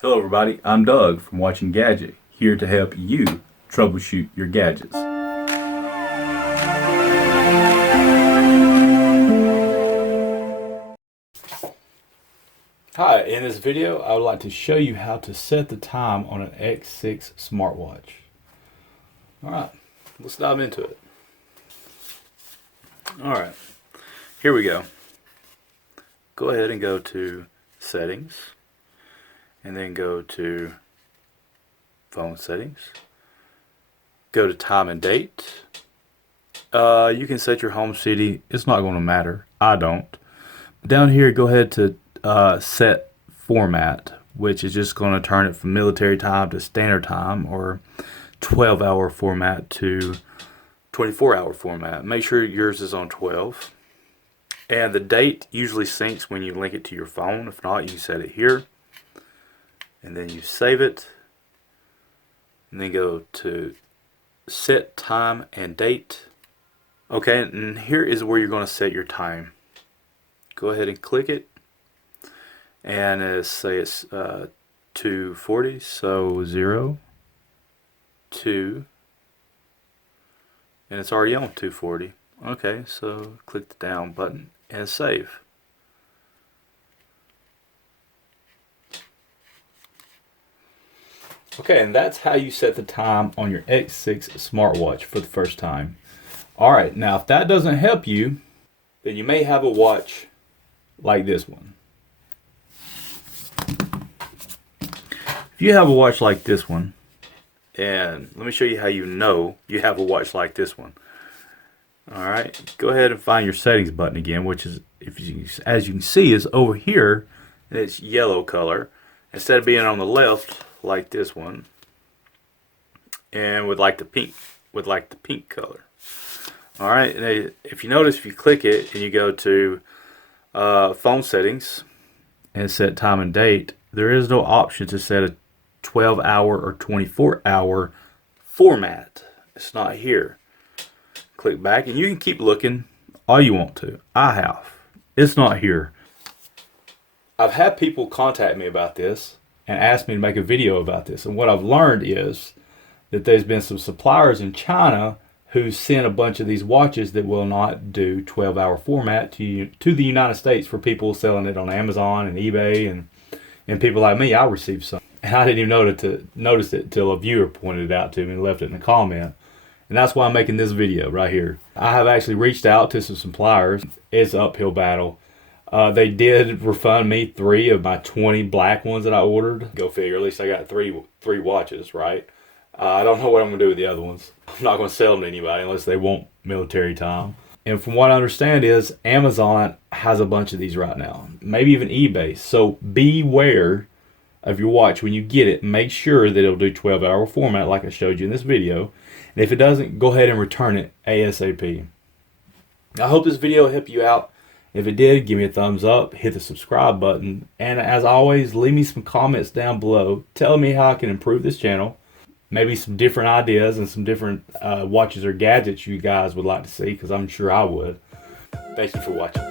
Hello everybody, I'm Doug from Watching Gadget, here to help you troubleshoot your gadgets. Hi, in this video I would like to show you how to set the time on an X6 smartwatch. Alright, let's dive into it. Alright, here we go. Go ahead and go to Settings, and then go to Phone Settings. Go to Time and Date. You can set your home city. It's not going to matter. I don't. Down here, go ahead to Set Format, which is just going to turn it from military time to standard time, or 12-hour format to 24-hour format. Make sure yours is on 12. And the date usually syncs when you link it to your phone. If not, you can set it here. And then you save it. And then go to Set Time and Date. Okay, and here is where you're going to set your time. Go ahead and click it. And say it's 2:40, so 0, 2, and it's already on 2:40. Okay, so click the down button and save. Okay, and that's how you set the time on your X6 smartwatch for the first time. Alright, now if that doesn't help you, then you may have a watch like this one. If you have a watch like this one, and let me show you how you know you have a watch like this one. Alright, go ahead and find your settings button again, which is, as you can see, is over here, and it's yellow color, instead of being on the left like this one, and with like the pink color. Alright, and if you notice, if you click it and you go to phone settings and set time and date, there is no option to set a 12-hour or 24-hour format. It's not here. Click back, and you can keep looking all you want to. I have. It's not here. I've had people contact me about this and ask me to make a video about this, and what I've learned is that there's been some suppliers in China who sent a bunch of these watches that will not do 12-hour format to the United States for people selling it on Amazon and eBay, and people like me. I received some, and I didn't even notice it until a viewer pointed it out to me and left it in a comment. And that's why I'm making this video right here. I have actually reached out to some suppliers. It's an uphill battle. They did refund me 3 of my 20 black ones that I ordered. Go figure, at least I got three watches, right? I don't know what I'm going to do with the other ones. I'm not going to sell them to anybody unless they want military time. And from what I understand is Amazon has a bunch of these right now. Maybe even eBay. So beware of your watch when you get it. Make sure that it'll do 12-hour format like I showed you in this video. And if it doesn't, go ahead and return it ASAP. I hope this video helped you out. If it did, give me a thumbs up, hit the subscribe button, and as always, leave me some comments down below telling me how I can improve this channel. Maybe some different ideas and some different watches or gadgets you guys would like to see, because I'm sure I would. Thank you for watching.